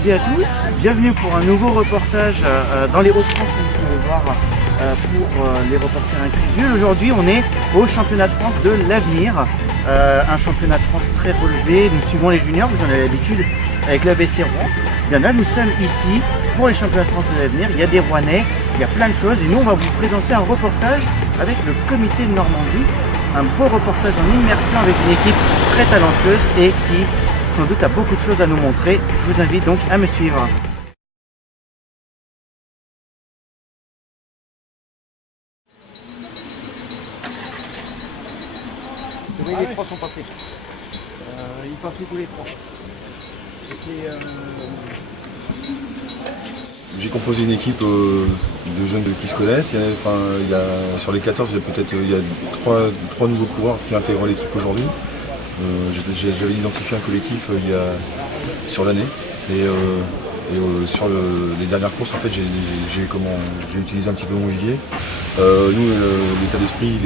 toutes et à tous, bienvenue pour un nouveau reportage dans les Hauts-de-France que vous pouvez voir pour les reporters individuels. Aujourd'hui on est au championnat de France de l'avenir, un championnat de France très relevé. Nous suivons les juniors, vous en avez l'habitude avec l'ABC Rouen. Bien là nous sommes ici pour les championnats de France de l'avenir, il y a des Rouennais, il y a plein de choses et nous on va vous présenter un reportage avec le comité de Normandie. Un beau reportage en immersion avec une équipe très talentueuse et qui sans doute a beaucoup de choses à nous montrer. Je vous invite donc à me suivre. Oui, les trois sont passés. Ils passaient tous les trois. J'ai composé une équipe de jeunes qui se connaissent. Sur les 14, il y a peut-être trois nouveaux coureurs qui intègrent l'équipe aujourd'hui. J'avais identifié un collectif sur l'année et sur les dernières courses, en fait, j'ai utilisé un petit peu mon vivier. Nous, l'état d'esprit,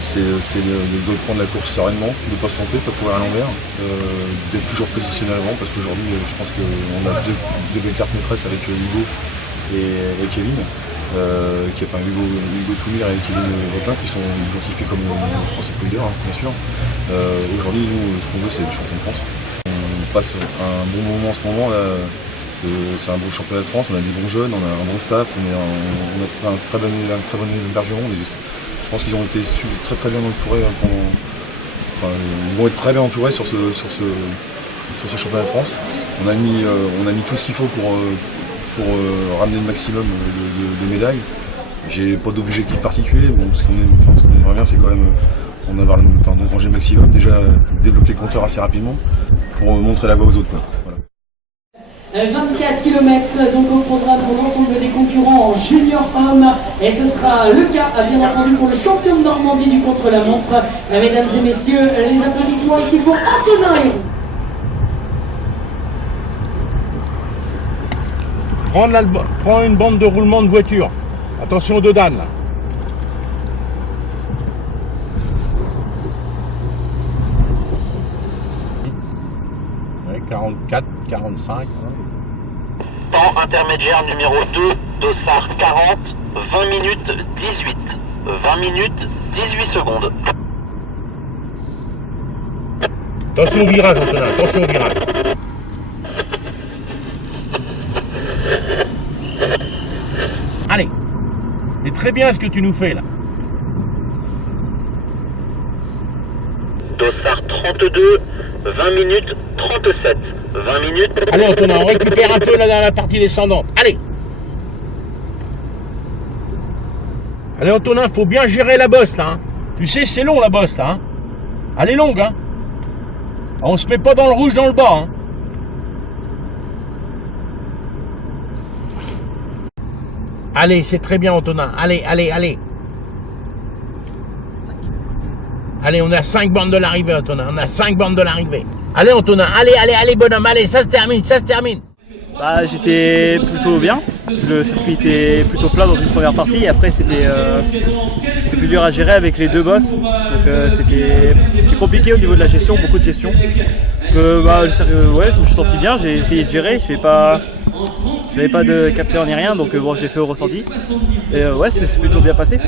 c'est de prendre la course sereinement, de ne pas se tromper, de ne pas courir à l'envers, d'être toujours positionné à l'avant, parce qu'aujourd'hui, je pense qu'on a deux belles cartes maîtresses avec Hugo et Kevin. Hugo Toumir et Kevin Vauquelin qui sont identifiés comme principaux leaders, bien sûr. Aujourd'hui, nous, ce qu'on veut, c'est le champion de France. On passe un bon moment en ce moment. C'est un beau championnat de France, on a des bons jeunes, on a un bon staff, on a un très bon hébergement. Je pense qu'ils ont été très bien entourés ils vont être très bien entourés sur ce championnat de France. On a mis tout ce qu'il faut pour ramener le maximum de médailles. J'ai pas d'objectif particulier. Ce qu'on aimerait bien, c'est quand même d'engranger le maximum, déjà débloquer le compteur assez rapidement pour montrer la voie aux autres, quoi. Voilà. 24 km donc au programme pour l'ensemble des concurrents en junior homme et ce sera le cas bien entendu pour le champion de Normandie du contre-la-montre. Mesdames et messieurs, les applaudissements ici pour Antonin Héroux. Prends une bande de roulement de voiture. Attention aux deux dames là. Ouais, 44, 45. Temps intermédiaire numéro 2, Dossard 40, 20 minutes 18. 20 minutes 18 secondes. Attention au virage, Antonin, attention au virage. Allez, c'est très bien ce que tu nous fais là. Dossard 32, 20 minutes 37. 20 minutes. Allez Antonin, on récupère un peu là dans la partie descendante. Allez. Allez Antonin, faut bien gérer la bosse là. Hein. Tu sais, c'est long la bosse là. Hein. Elle est longue. Hein. On se met pas dans le rouge dans le bas. Hein. Allez, c'est très bien Antonin. Allez. Allez, on a 5 bandes de l'arrivée Antonin. On a 5 bandes de l'arrivée. Allez Antonin, allez bonhomme, allez, ça se termine. J'étais plutôt bien. Le circuit était plutôt plat dans une première partie et après c'était plus dur à gérer avec les deux bosses. Donc c'était compliqué au niveau de la gestion, beaucoup de gestion. Je me suis senti bien, j'ai essayé de gérer, j'avais pas de capteur ni rien, donc je l'ai fait au ressenti. Et c'est plutôt bien passé.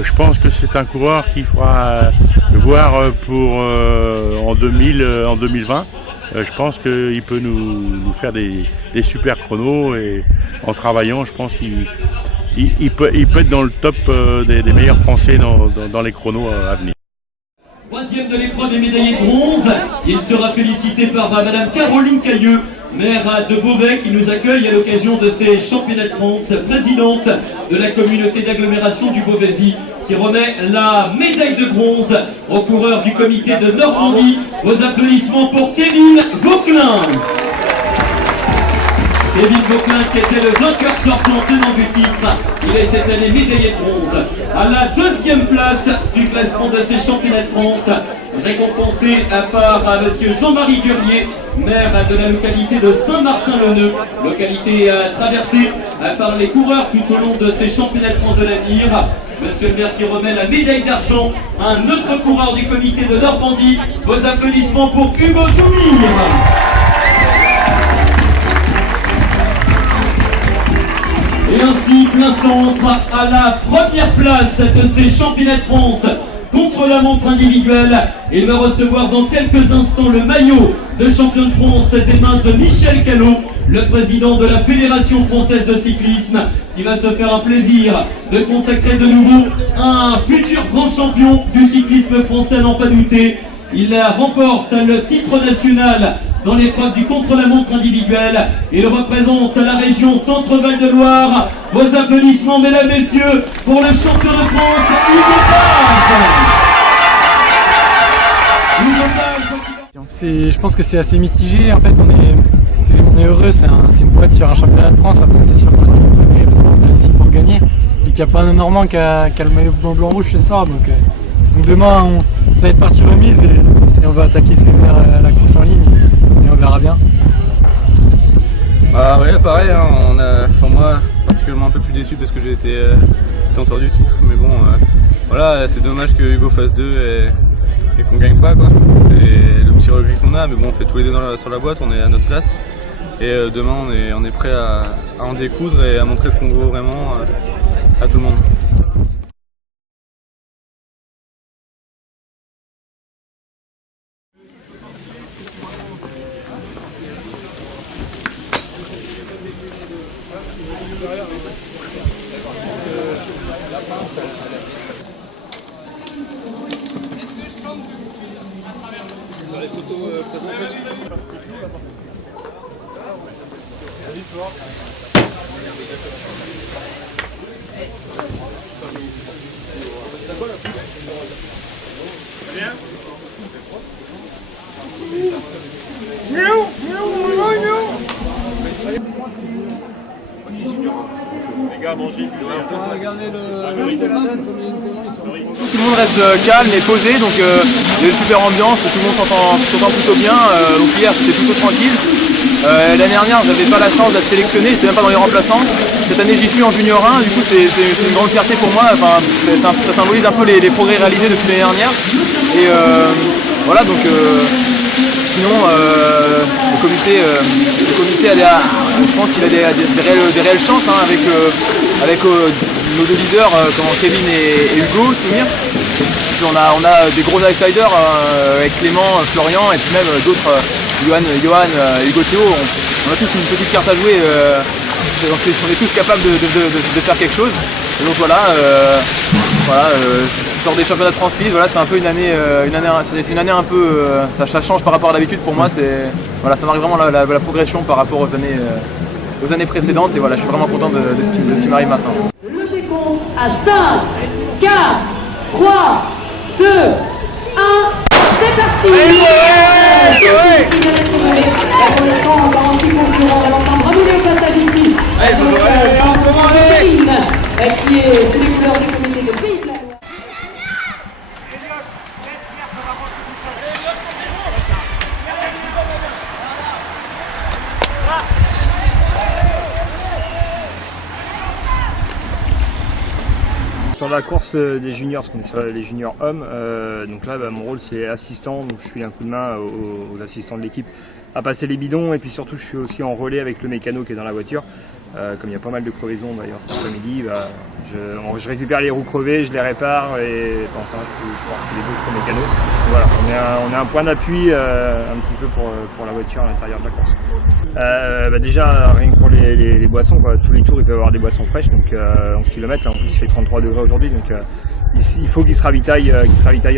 Je pense que c'est un coureur qu'il faudra voir en 2020. Je pense qu'il peut nous faire des super chronos et en travaillant, je pense qu'il peut être dans le top des meilleurs Français dans les chronos à venir. Troisième de l'épreuve des médaillés de bronze, il sera félicité par Madame Caroline Cailleux, maire de Beauvais, qui nous accueille à l'occasion de ces championnats de France, présidente de la communauté d'agglomération du Beauvaisis, qui remet la médaille de bronze aux coureurs du comité de Normandie. Vos applaudissements pour Kevin Vauquelin. Kevin Vauquelin qui était le vainqueur sortant tenant du titre. Il est cette année médaillé de bronze. À la deuxième place du classement de ces championnats de France, récompensé par monsieur Jean-Marie Gurlier, maire de la localité de Saint-Martin-le-Neu, localité traversée par les coureurs tout au long de ces championnats de France de l'avenir. Monsieur le maire qui remet la médaille d'argent à un autre coureur du comité de Normandie. Vos applaudissements pour Hugo Toumir. Et ainsi, plein centre, à la première place de ces championnats de France contre la montre individuelle. Il va recevoir dans quelques instants le maillot de champion de France des mains de Michel Callot, le président de la Fédération française de cyclisme, qui va se faire un plaisir de consacrer de nouveau un futur grand champion du cyclisme français, à n'en pas douter. Il remporte le titre national dans l'épreuve du contre-la-montre individuelle. Il représente la région Centre-Val de Loire. Vos applaudissements, mesdames, messieurs, pour le champion de France, Hugo Page. Je pense que c'est assez mitigé. En fait, on est heureux. C'est une boîte sur un championnat de France. Après, c'est sûr qu'on a toujours bloqué parce qu'on est ici pour gagner. Et qu'il n'y a pas un Normand qui a le maillot blanc-rouge ce soir. Donc demain, ça va être partie remise et on va attaquer la course en ligne et on verra bien. Bah ouais, pareil, hein, moi particulièrement un peu plus déçu parce que j'ai été tenteur du titre, mais bon, voilà, c'est dommage que Hugo fasse 2 et qu'on gagne pas, quoi. C'est le petit regret qu'on a, mais bon, on fait tous les deux sur la boîte, on est à notre place et demain on est prêt à en découdre et à montrer ce qu'on vaut vraiment à tout le monde. Tout le monde reste calme et posé, donc il y a une super ambiance, tout le monde s'entend plutôt bien. Donc hier c'était plutôt tranquille. L'année dernière j'avais pas la chance d'être sélectionné, j'étais même pas dans les remplaçants. Cette année j'y suis en junior 1, du coup c'est une grande fierté pour moi. Enfin, ça symbolise un peu les progrès réalisés depuis l'année dernière. Et voilà, donc sinon le comité je pense qu'il a des réelles chances, hein, avec nos deux leaders Kevin et Hugo Toumir. Puis on a des gros outsiders avec Clément, Florian et puis même d'autres, Johan, Hugo Théo. On a tous une petite carte à jouer, on est tous capables de faire quelque chose. Et donc voilà, je sors des championnats de France Speed, voilà, c'est un peu une année un peu, ça change par rapport à d'habitude pour moi. Voilà, ça marque vraiment la progression par rapport aux années précédentes et voilà, je suis vraiment content de ce qui m'arrive maintenant. Le décompte à 5, 4, 3, 2, 1, c'est parti. Pour l'instant, encore un petit concurrent, on va entendre ramouler au passage ici. Jean-Paul Kevin, qui est sous les couleurs du comité de Pays de la Loire. Sur la course des juniors, parce qu'on est sur les juniors hommes, donc là mon rôle c'est assistant, donc je file un coup de main aux assistants de l'équipe à passer les bidons et puis surtout je suis aussi en relais avec le mécano qui est dans la voiture. Comme il y a pas mal de crevaisons d'ailleurs cet après-midi, je récupère les roues crevées, je les répare et enfin je peux en filer d'autres mécanos. Donc voilà, on est un point d'appui un petit peu pour la voiture à l'intérieur de la course. Déjà rien que pour les boissons, quoi. Tous les tours il peut y avoir des boissons fraîches, donc 11 km, là, en plus il fait 33 degrés aujourd'hui, donc il faut qu'ils se ravitaillent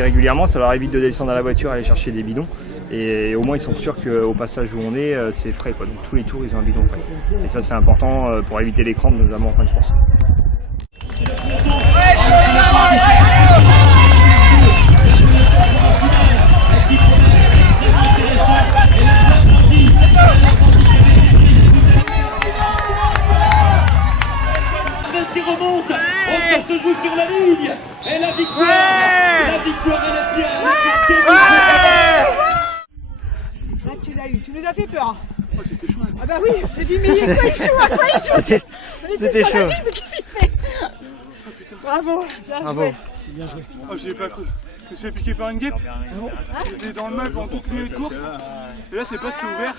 régulièrement. Ça leur évite de descendre à la voiture et aller chercher des bidons et au moins ils sont sûrs qu'au passage où on est c'est frais, quoi. Donc tous les tours ils ont un bidon frais et ça c'est important pour éviter les crampes, notamment en fin de course. Qui remonte, ça se joue sur la ligne et la victoire est la pierre. Ah, tu l'as eu, tu nous as fait peur. Oh, c'était chaud. Ah bah oui, on s'est dit mais à quoi il joue, C'était chaud. Mais qu'est-ce qu'il fait? Bravo, bien joué. C'est bien joué. Oh, j'ai pas cru. Je me suis fait piquer par une guêpe. J'étais dans le mal pendant toute milieu de course. Et là, c'est pas si ouvert.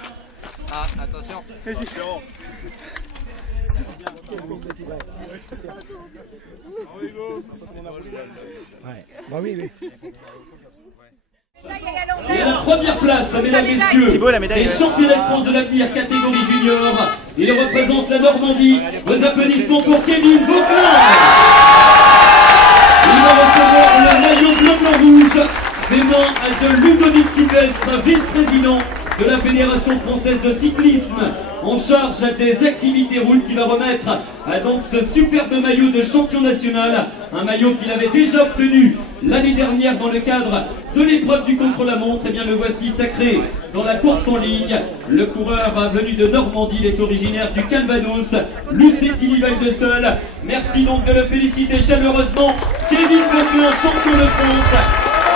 Ah, attention. Vas-y, c'est bon. Et à la première place, mesdames et messieurs, les championnats de France de l'avenir catégorie junior. Il représente la Normandie. Vos applaudissements pour Kevin Vauquelin. Il va recevoir le maillot blanc-blanc-rouge des mains de Ludovic Sylvestre, vice-président de la Fédération française de cyclisme, en charge des activités routes, qui va remettre donc ce superbe maillot de champion national, un maillot qu'il avait déjà obtenu l'année dernière dans le cadre de l'épreuve du contre-la-montre. Et bien le voici sacré dans la course en ligne. Le coureur venu de Normandie, il est originaire du Calvados, Lucétili Val de Seul. Merci donc de le féliciter chaleureusement. Kevin Vauquelin, champion de France,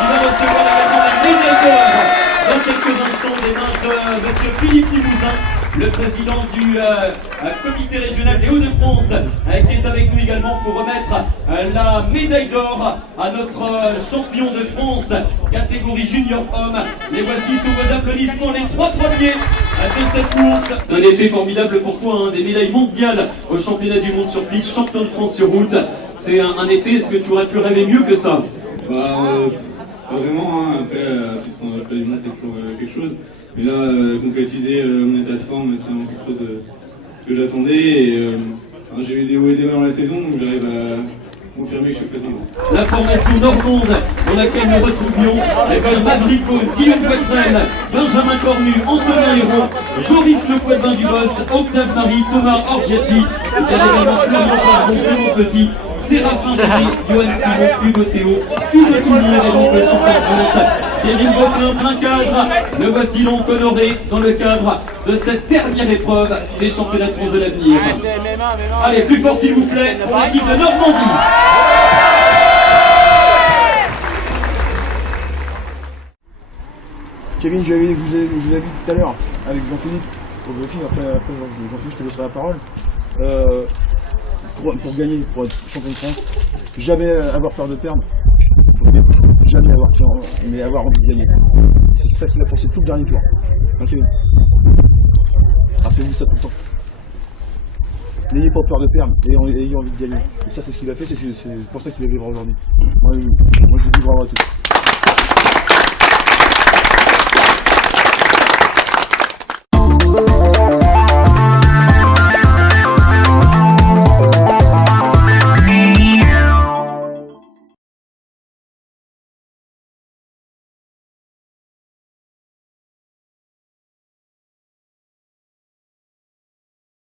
il va recevoir également la médaille d'or dans quelques instants des mains de monsieur Philippe Limousin, le président du comité régional des Hauts-de-France, qui est avec nous également pour remettre la médaille d'or à notre champion de France catégorie junior homme. Les voici sous vos applaudissements, les 3 premiers de cette course. C'est un été formidable pour toi, hein, des médailles mondiales au championnat du monde sur piste, champion de France sur route. C'est un été, est-ce que tu aurais pu rêver mieux que ça? Pas vraiment, hein. Après, puisqu'on n'a pas du monde, c'est toujours quelque chose. Mais là, concrétiser mon état de forme, c'est vraiment quelque chose que j'attendais. Et j'ai eu des hauts et des bas dans la saison, donc j'arrive à confirmer que je suis présent. La formation normande dans laquelle nous retrouvions l'école Madrico, Guillaume Poitrel, Benjamin Cornu, Antonin Héron, Joris Le Poitvin du Bost, Octave Marie, Thomas Orgiati, il y a également Florian Pardon, Clément Petit, Séraphin Denis, Johan Simon, Hugo Théo, Hugo Toulmier et donc le champion de France. Kevin Vauquelin, plein cadre, le voici donc honoré dans le cadre de cette dernière épreuve des championnats de France de l'avenir. Allez, plus fort s'il vous plaît pour l'équipe de Normandie. Kevin, je vous avais dit tout à l'heure avec Jean-Philippe, après Jean-Philippe, je te laisserai la parole. Pour gagner, pour être champion de France, jamais avoir peur de perdre, jamais avoir peur, mais avoir envie de gagner. C'est ça qu'il a pensé tout le dernier tour. Hein, Kevin, rappelez-vous ça tout le temps. N'ayez pas peur de perdre et ayez envie de gagner. Et ça, c'est ce qu'il a fait, c'est pour ça qu'il est libre aujourd'hui. Moi, je vous dis bravo à tous.